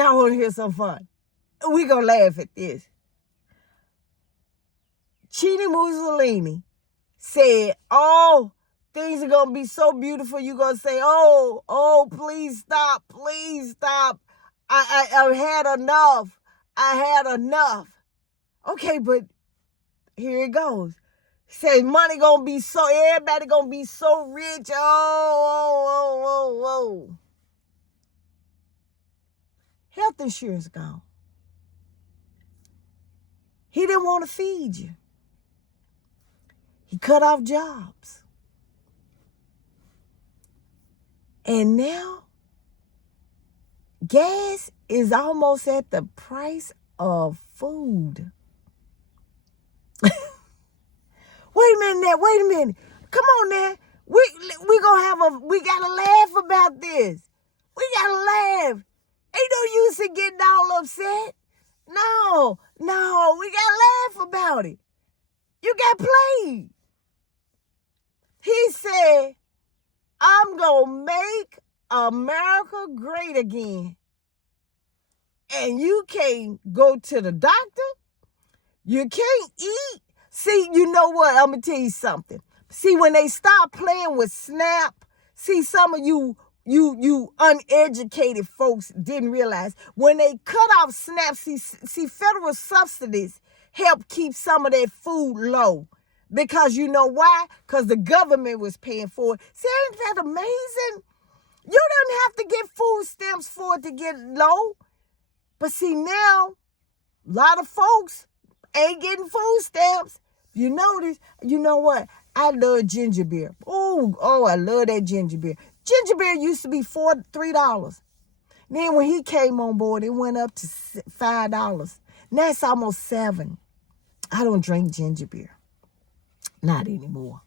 y'all want to hear some fun? We gonna laugh at this. Chini Mussolini said, oh, things are gonna be so beautiful. You're gonna say, oh, please stop. I had enough. I had enough. Okay, but here it goes. Say money gonna be so, everybody gonna be so rich. Oh. Health insurance gone. He didn't want to feed you. He cut off jobs. And now, gas is almost at the price of food. Wait a minute. Come on now. We gotta laugh about this. We gotta laugh. Ain't no use in getting all upset. No, we gotta laugh about it. You got played. He said, I'm gonna make America great again. And you can't go to the doctor. You can't eat. See, you know what? I'm going to tell you something. See, when they start playing with SNAP, see, some of you uneducated folks didn't realize when they cut off SNAP, see, federal subsidies help keep some of that food low. Because you know why? Because the government was paying for it. See, ain't that amazing? You don't have to get food stamps for it to get low. But see, now, a lot of folks ain't getting food stamps. You notice, you know what? I love ginger beer. Oh, I love that ginger beer. Ginger beer used to be $3. Then when he came on board, it went up to $5. Now it's almost $7. I don't drink ginger beer. Not anymore.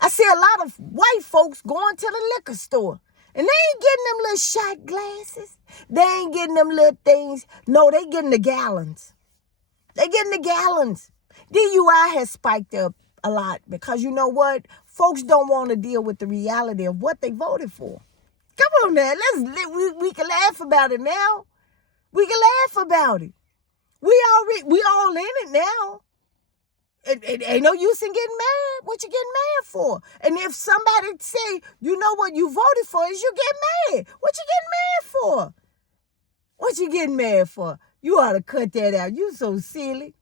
I see a lot of white folks going to the liquor store. And they ain't getting them little shot glasses. They ain't getting them little things. No, they getting the gallons. They getting the gallons. DUI has spiked up a lot because you know what? Folks don't want to deal with the reality of what they voted for. Come on now. We can laugh about it now. We can laugh about it. We all in it now. It ain't no use in getting mad. What you getting mad for? And if somebody say, you know what you voted for is you get mad. What you getting mad for? What you getting mad for? You ought to cut that out. You so silly.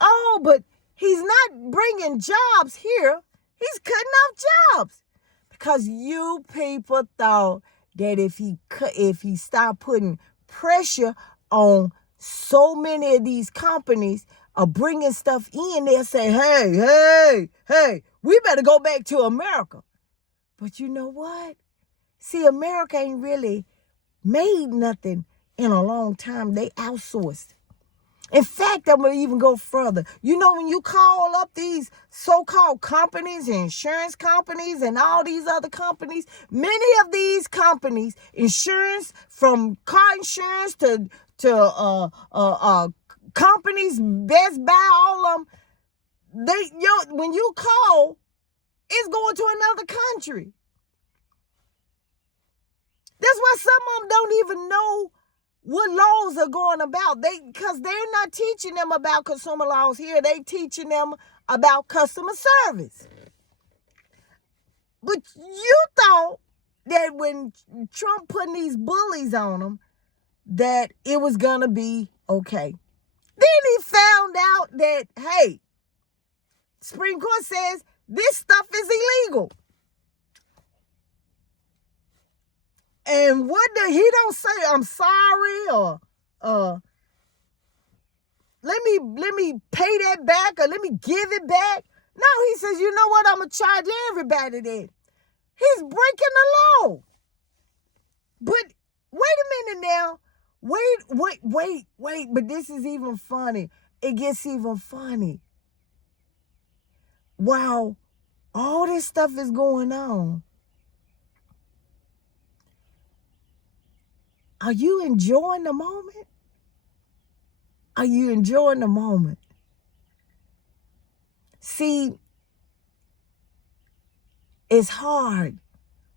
Oh, but he's not bringing jobs here. He's cutting off jobs. Because you people thought that if he stopped putting pressure on so many of these companies of bringing stuff in, they'll say, hey, we better go back to America. But you know what? See, America ain't really made nothing in a long time. They outsourced. In fact, I'm going to even go further. You know, when you call up these so-called companies, insurance companies, and all these other companies, many of these companies, insurance, from car insurance to companies, Best Buy, all of them, when you call, it's going to another country. That's why some of them don't even know what laws are going about. Because they're not teaching them about consumer laws here. They teaching them about customer service. But you thought that when Trump putting these bullies on them, that it was going to be okay. Then he found out that, hey, Supreme Court says this stuff is illegal. And he don't say, I'm sorry, or let me pay that back, or let me give it back. No, he says, you know what, I'm going to charge everybody that. He's breaking the law. But wait a minute now. Wait, but this is even funny. It gets even funny. While all this stuff is going on, are you enjoying the moment? Are you enjoying the moment? See, it's hard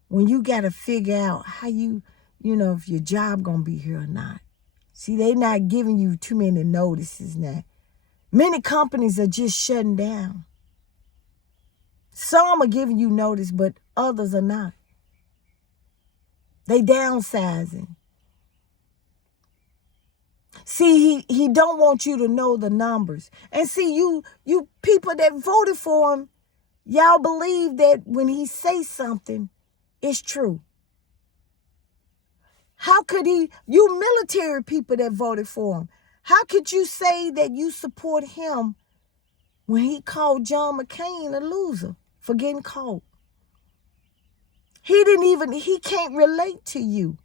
when you got to figure out how you if your job gonna be here or not. See, they not giving you too many notices now. Many companies are just shutting down. Some are giving you notice, but others are not. They downsizing. See, he don't want you to know the numbers. And see, you people that voted for him, y'all believe that when he say something, it's true. How could you military people that voted for him, how could you say that you support him when he called John McCain a loser for getting caught? He can't relate to you,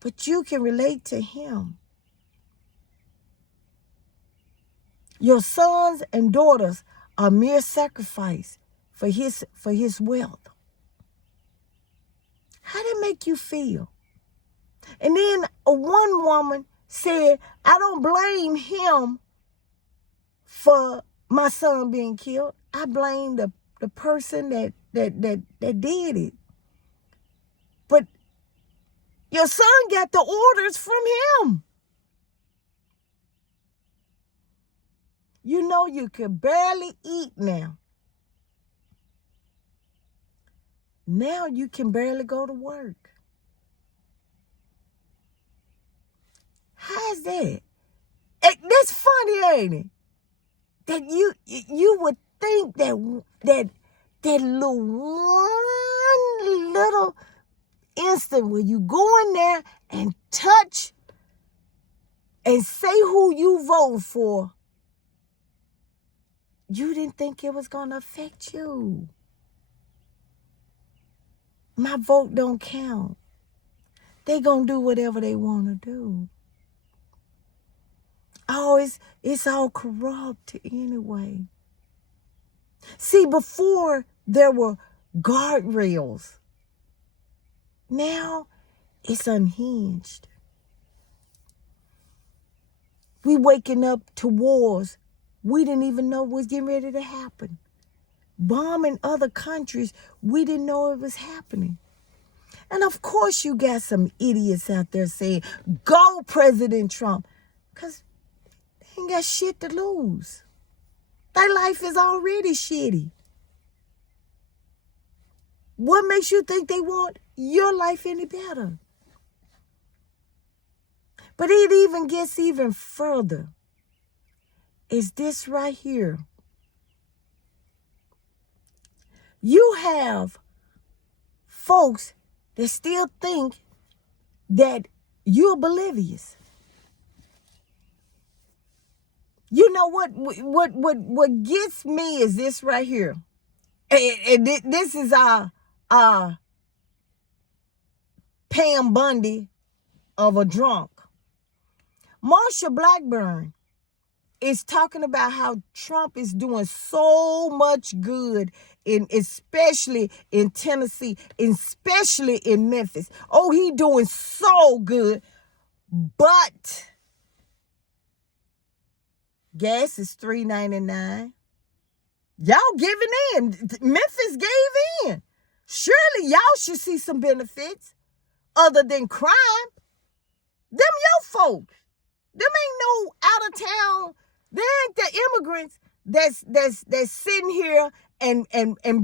but you can relate to him. Your sons and daughters are mere sacrifice for his wealth. How did it make you feel? And then one woman said, I don't blame him for my son being killed. I blame the person that did it. But your son got the orders from him. You can barely eat now. Now you can barely go to work. How's that? That's funny, ain't it? That you would think that little instant where you go in there and touch and say who you vote for, you didn't think it was going to affect you. My vote don't count. They going to do whatever they want to do. Oh, it's all corrupt anyway. See, before there were guardrails. Now it's unhinged. We waking up to wars we didn't even know was getting ready to happen. Bombing other countries, we didn't know it was happening. And of course you got some idiots out there saying, go President Trump. Because they ain't got shit to lose. Their life is already shitty. What makes you think they want your life any better? But it even gets even further. Is this right here. You have folks that still think that you're oblivious. You know what gets me is this right here. And this is our Pam Bundy of a drunk. Marsha Blackburn is talking about how Trump is doing so much good, especially in Tennessee, especially in Memphis. Oh, he doing so good, but gas is $3.99. Y'all giving in. Memphis gave in. Surely y'all should see some benefits other than crime. Them your folks. Them ain't no out of town. They ain't the immigrants that's sitting here and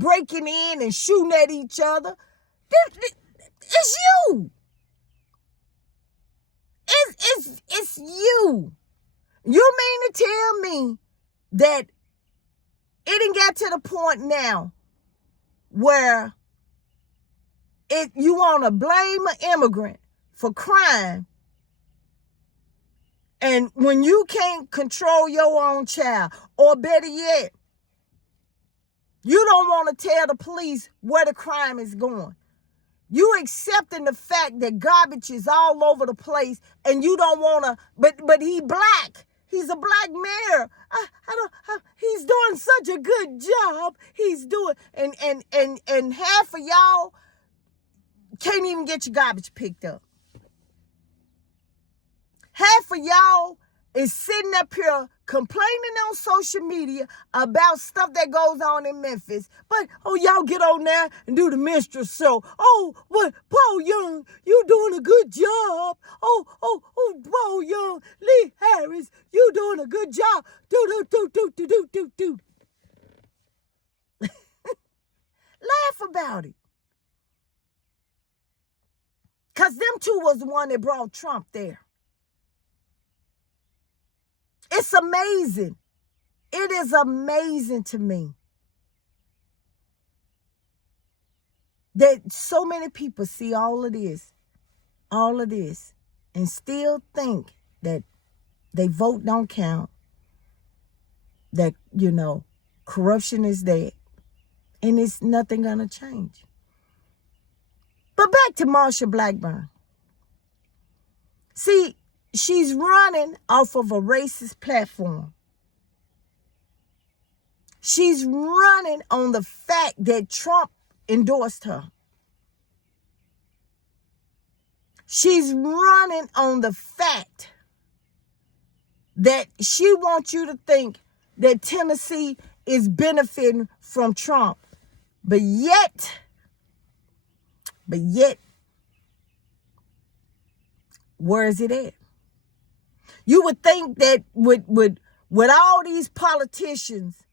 breaking in and shooting at each other. It's you. It's you. You mean to tell me that it done got to the point now where you want to blame an immigrant for crime, and when you can't control your own child, or better yet, you don't want to tell the police where the crime is going. You accepting the fact that garbage is all over the place, and you don't want to, but he black. He's a black mayor. He's doing such a good job. He's doing, and half of y'all can't even get your garbage picked up. Half of y'all is sitting up here complaining on social media about stuff that goes on in Memphis. But, oh, y'all get on there and do the minstrel show. Oh, what, Paul Young, you doing a good job. Oh, Paul Young, Lee Harris, you doing a good job. Do. Laugh about it. Because them two was the one that brought Trump there. It's amazing. It is amazing to me that so many people see all of this, and still think that they vote don't count, that, corruption is there, and it's nothing gonna change. But back to Marsha Blackburn. See, she's running off of a racist platform. She's running on the fact that Trump endorsed her. She's running on the fact that she wants you to think that Tennessee is benefiting from Trump. But yet, where is it at? You would think that with all these politicians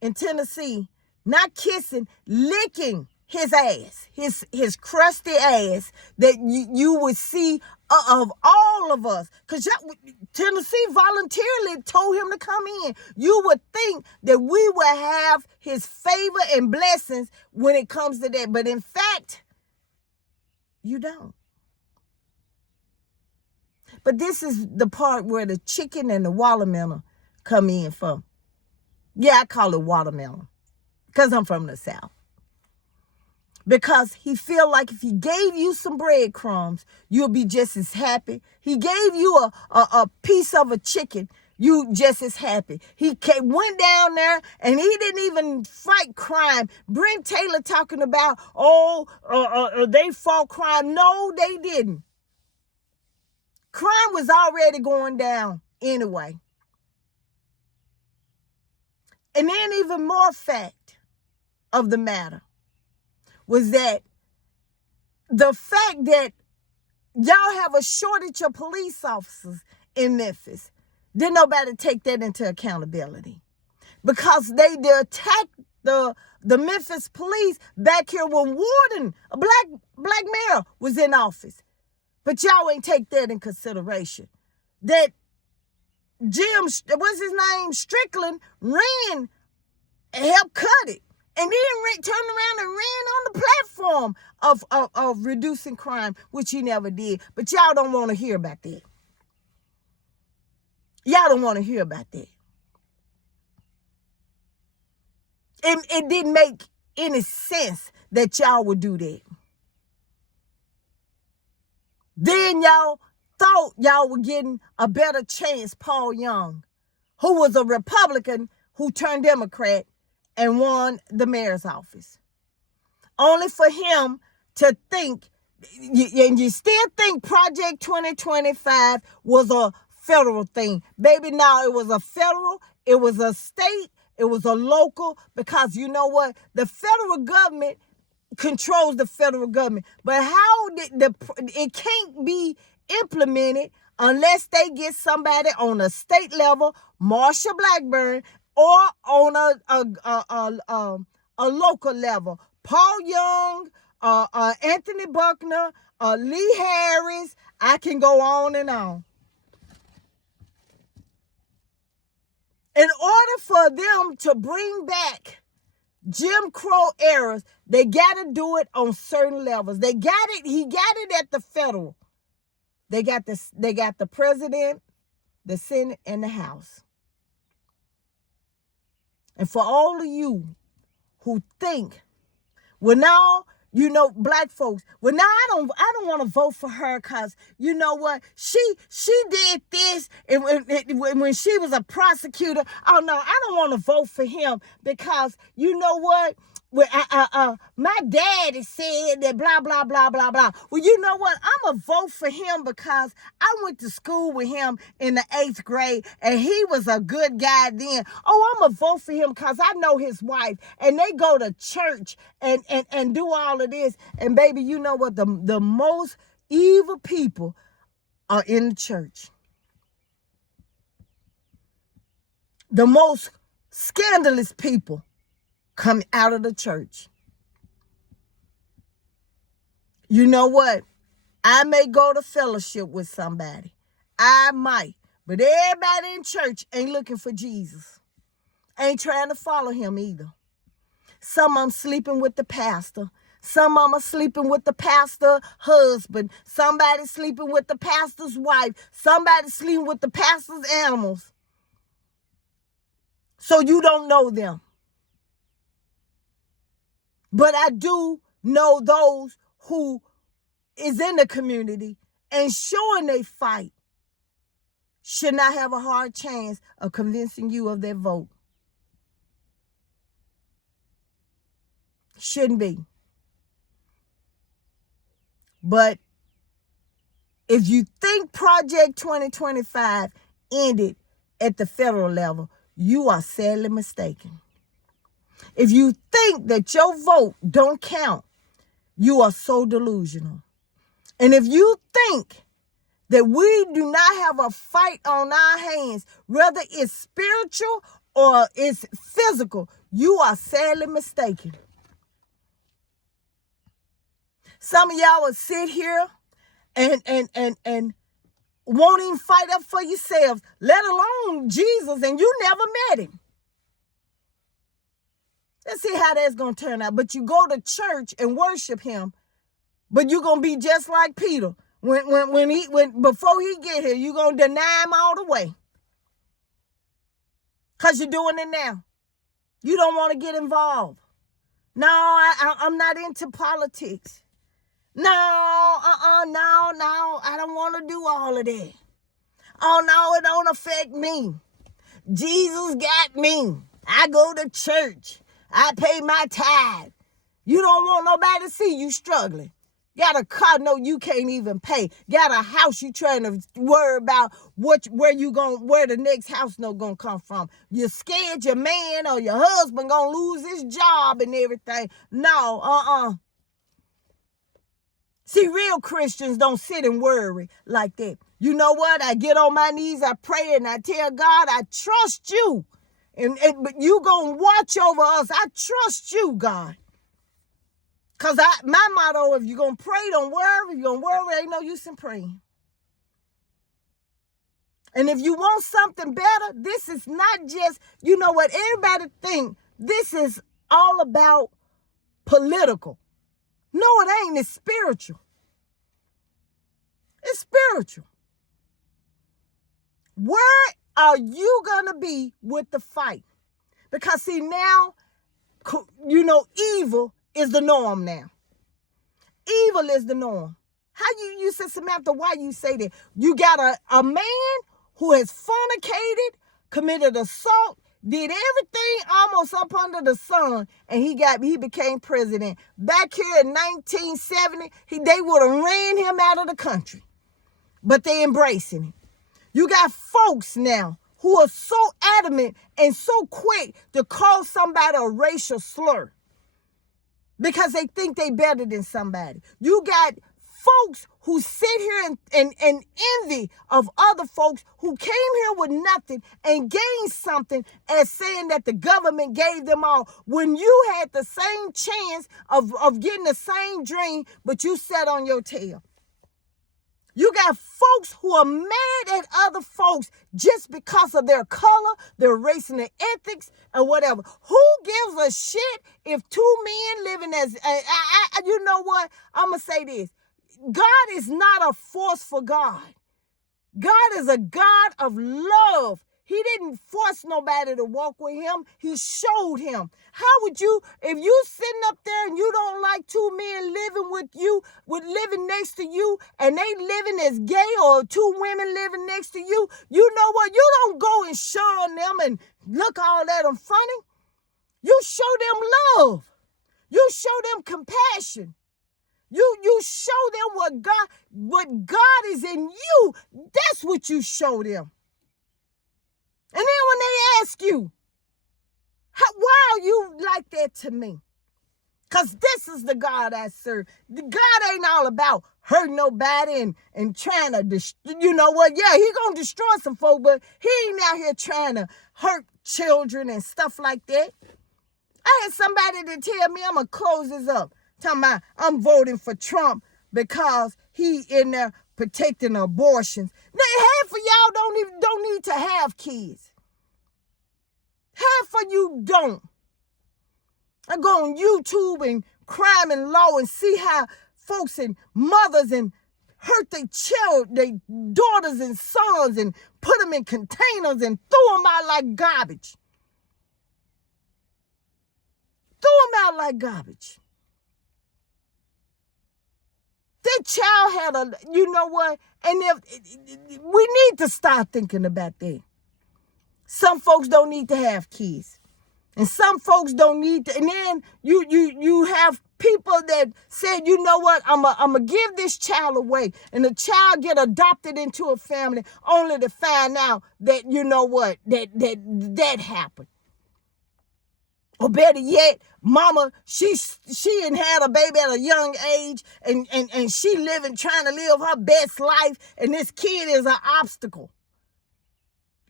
in Tennessee not kissing, licking his ass, his crusty ass, that you would see of all of us, because Tennessee voluntarily told him to come in. You would think that we would have his favor and blessings when it comes to that. But in fact, you don't. But this is the part where the chicken and the watermelon come in from. Yeah, I call it watermelon because I'm from the South. Because he feel like if he gave you some breadcrumbs, you'll be just as happy. He gave you a piece of a chicken, you just as happy. He went down there and he didn't even fight crime. Brent Taylor talking about, they fought crime. No, they didn't. Crime was already going down anyway. And then even more fact of the matter was that the fact that y'all have a shortage of police officers in Memphis, didn't nobody take that into accountability. Because they attacked the Memphis police back here when Warden, a black mayor, was in office. But y'all ain't take that in consideration. That Jim, what's his name, Strickland, ran and helped cut it. And then turned around and ran on the platform of reducing crime, which he never did. But y'all don't want to hear about that. Y'all don't want to hear about that. It didn't make any sense that y'all would do that. Then y'all thought y'all were getting a better chance, Paul Young, who was a Republican who turned Democrat and won the mayor's office. Only for him to think, and you still think Project 2025 was a federal thing. Baby, no, it was a federal, it was a state, it was a local, because you know what? The federal government controls the federal government. But how did it can't be implemented unless they get somebody on a state level, Marsha Blackburn, or on a local level, Paul Young, Anthony Buckner, Lee Harris. I can go on and on. In order for them to bring back Jim Crow eras, they got to do it on certain levels. He got it at the federal. They got the president, the Senate, and the House. And for all of you who think, well, now, black folks, well, now I don't want to vote for her because you know what? She did this and when she was a prosecutor. Oh, no, I don't want to vote for him because you know what? Well, my daddy said that blah, blah, blah, blah, blah. Well, you know what? I'm going to vote for him because I went to school with him in the 8th grade and he was a good guy then. Oh, I'm going to vote for him because I know his wife and they go to church and do all of this. And baby, you know what? The most evil people are in the church. The most scandalous people come out of the church. You know what? I may go to fellowship with somebody. I might. But everybody in church ain't looking for Jesus. Ain't trying to follow him either. Some of them sleeping with the pastor. Some of them are sleeping with the pastor's husband. Somebody sleeping with the pastor's wife. Somebody sleeping with the pastor's animals. So you don't know them. But I do know those who is in the community and showing they fight should not have a hard chance of convincing you of their vote. Shouldn't be. But if you think Project 2025 ended at the federal level, you are sadly mistaken. If you think that your vote don't count, you are so delusional. And if you think that we do not have a fight on our hands, whether it's spiritual or it's physical, you are sadly mistaken. Some of y'all will sit here and won't even fight up for yourselves, let alone Jesus, and you never met him. Let's see how that's going to turn out. But you go to church and worship him, but you're going to be just like Peter. Before he get here, you're going to deny him all the way. Because you're doing it now. You don't want to get involved. No, I'm not into politics. No, I don't want to do all of that. Oh, no, it don't affect me. Jesus got me. I go to church. I pay my tithe. You don't want nobody to see you struggling. Got a car, no, you can't even pay. Got a house, you trying to worry about where the next house note gonna come from. You're scared your man or your husband gonna lose his job and everything. No, See, real Christians don't sit and worry like that. You know what? I get on my knees, I pray, and I tell God, I trust you. But you gonna watch over us. I trust you, God. Because my motto, if you're going to pray, don't worry. If you're going to worry, ain't no use in praying. And if you want something better, this is not just, you know what, everybody think this is all about political. No, it ain't. It's spiritual. It's spiritual. Where are you going to be with the fight? Because see, now, you know, evil is the norm now. Evil is the norm. How you said, Samantha, why you say that? You got a man who has fornicated, committed assault, did everything almost up under the sun, and he became president. Back here in 1970, they would have ran him out of the country. But they embracing him. You got folks now who are so adamant and so quick to call somebody a racial slur because they think they better than somebody. You got folks who sit here and envy of other folks who came here with nothing and gained something as saying that the government gave them all when you had the same chance of getting the same dream, but you sat on your tail. You got folks who are mad at other folks just because of their color, their race, and their ethics, and whatever. Who gives a shit if two men living as, you know what? I'm going to say this. God is not a forceful God. God is a God of love. He didn't force nobody to walk with him. He showed him. How would you, if you sitting up there and you don't like two men living with you, living next to you, and they living as gay, or two women living next to you, you know what? You don't go and shun them and look all at them funny. You show them love. You show them compassion. You show them what God is in you. That's what you show them. And then when they ask you, why are you like that to me? Because this is the God I serve. The God ain't all about hurting nobody and trying to, you know what? Yeah, he going to destroy some folk, but he ain't out here trying to hurt children and stuff like that. I had somebody to tell me, I'm going to close this up, talking about I'm voting for Trump because he in there protecting abortions. Now, half of y'all don't need to have kids. Half of you don't. I go on YouTube and crime and law and see how folks and mothers and hurt their daughters and sons and put them in containers and throw them out like garbage. Throw them out like garbage. That child had you know what? And if we need to start thinking about that. Some folks don't need to have kids. And some folks don't need to. And then you have people that said, you know what, I'm going to give this child away. And the child get adopted into a family only to find out that, you know what, that happened. Or better yet, mama, she had a baby at a young age and she trying to live her best life. And this kid is an obstacle.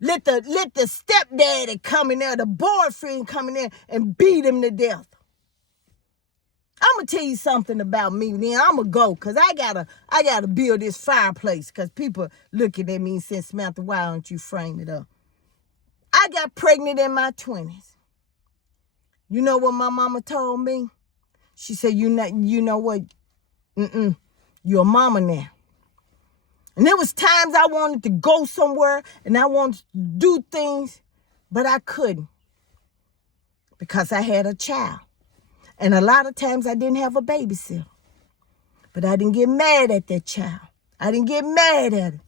Let the stepdaddy come in there, the boyfriend come in there and beat him to death. I'm going to tell you something about me. Then I'm going to go because I gotta build this fireplace because people looking at me and saying, Samantha, why don't you frame it up? I got pregnant in my 20s. You know what my mama told me? She said, you know what? You're a mama now. And there was times I wanted to go somewhere and I wanted to do things, but I couldn't because I had a child. And a lot of times I didn't have a babysitter. But I didn't get mad at that child. I didn't get mad at it.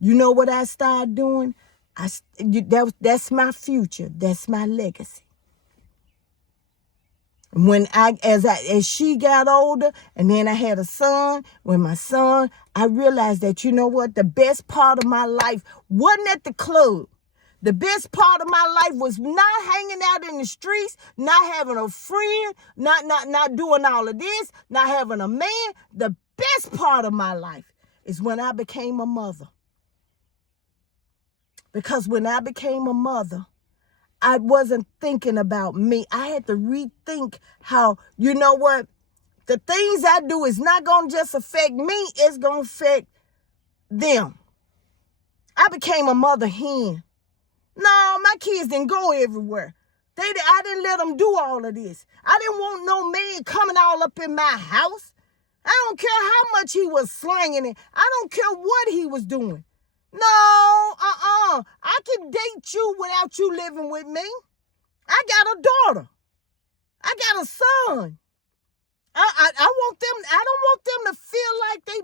You know what I started doing? That's my future. That's my legacy. When as she got older, and then I had a son, when my son, I realized that, you know what, the best part of my life wasn't at the club. The best part of my life was not hanging out in the streets, not having a friend, not doing all of this, not having a man. The best part of my life is when I became a mother. Because when I became a mother, I wasn't thinking about me. I had to rethink how, you know what, the things I do is not going to just affect me, it's going to affect them. I became a mother hen. No, my kids didn't go everywhere. I didn't let them do all of this. I didn't want no man coming all up in my house. I don't care how much he was slanging it. I don't care what he was doing. No, I can date you without you living with me. I got a daughter. I got a son. I want them, I don't want them to feel like they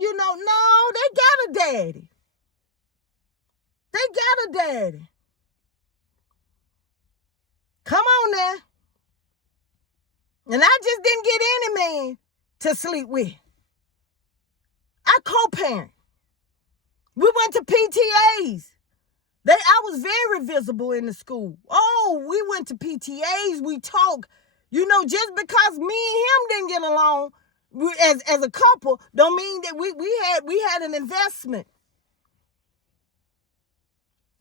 you know, no, they got a daddy. They got a daddy. Come on now. And I just didn't get any man to sleep with. I co-parent. We went to PTAs. I was very visible in the school. Oh, we went to PTAs. We talked. You know, just because me and him didn't get along as a couple, don't mean that we had an investment.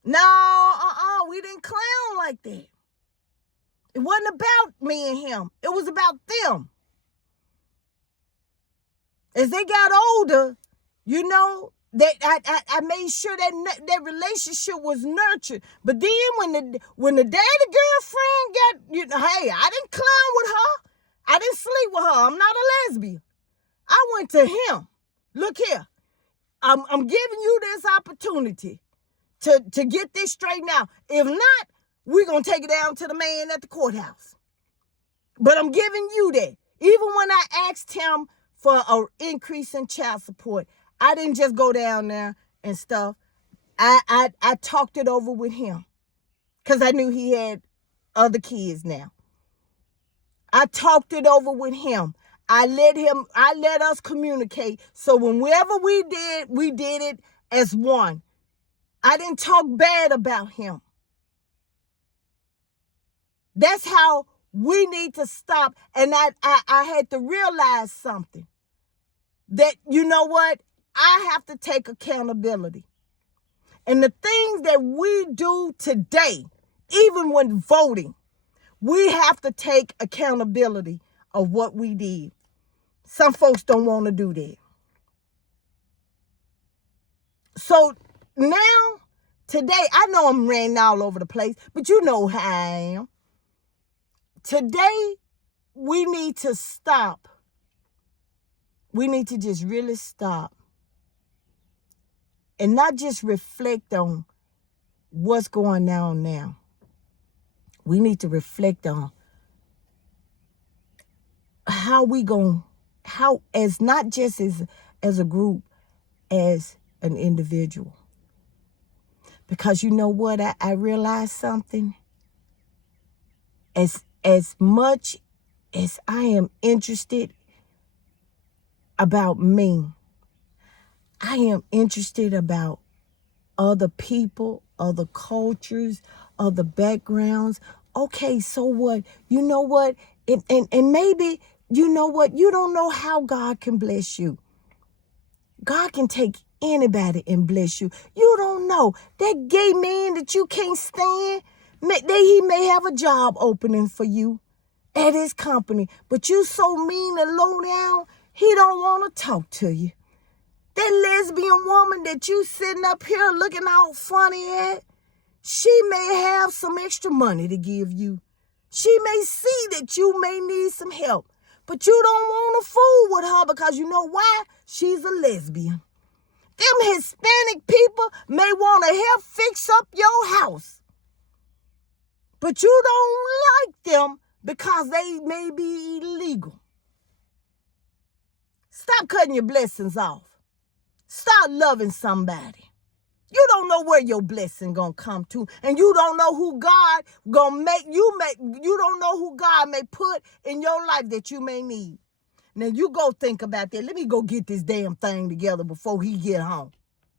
No, we didn't clown like that. It wasn't about me and him. It was about them. As they got older, you know, that I made sure that relationship was nurtured. But then when the daddy girlfriend got, you know, hey, I didn't clown with her. I didn't sleep with her. I'm not a lesbian. I went to him. Look here. I'm giving you this opportunity to get this straightened out. If not, we're going to take it down to the man at the courthouse. But I'm giving you that. Even when I asked him for an increase in child support, I didn't just go down there and stuff. I talked it over with him because I knew he had other kids now. I talked it over with him. I let us communicate. So whenever we did it as one. I didn't talk bad about him. That's how we need to stop. And I had to realize something. That, you know what? I have to take accountability. And the things that we do today, even when voting, we have to take accountability of what we did. Some folks don't want to do that. So now, today, I know I'm ranting all over the place, but you know how I am. Today, we need to stop. We need to just really stop and not just reflect on what's going on now. We need to reflect on as not just as a group, as an individual. Because you know what? I realized something. As much as I am interested about me, I am interested about other people, other cultures, other backgrounds. Okay, so what? You know what? And maybe, you know what? You don't know how God can bless you. God can take anybody and bless you. You don't know. That gay man that you can't stand, he may have a job opening for you at his company, but you so mean and low down, he don't want to talk to you. That lesbian woman that you sitting up here looking all funny at, she may have some extra money to give you. She may see that you may need some help, but you don't want to fool with her because you know why? She's a lesbian. Them Hispanic people may want to help fix up your house, but you don't like them because they may be illegal. Stop cutting your blessings off. Start loving somebody. You don't know where your blessing gonna come to, and you don't know who God gonna you don't know who God may put in your life that you may need. Now you go think about that. Let me go get this damn thing together before he get home.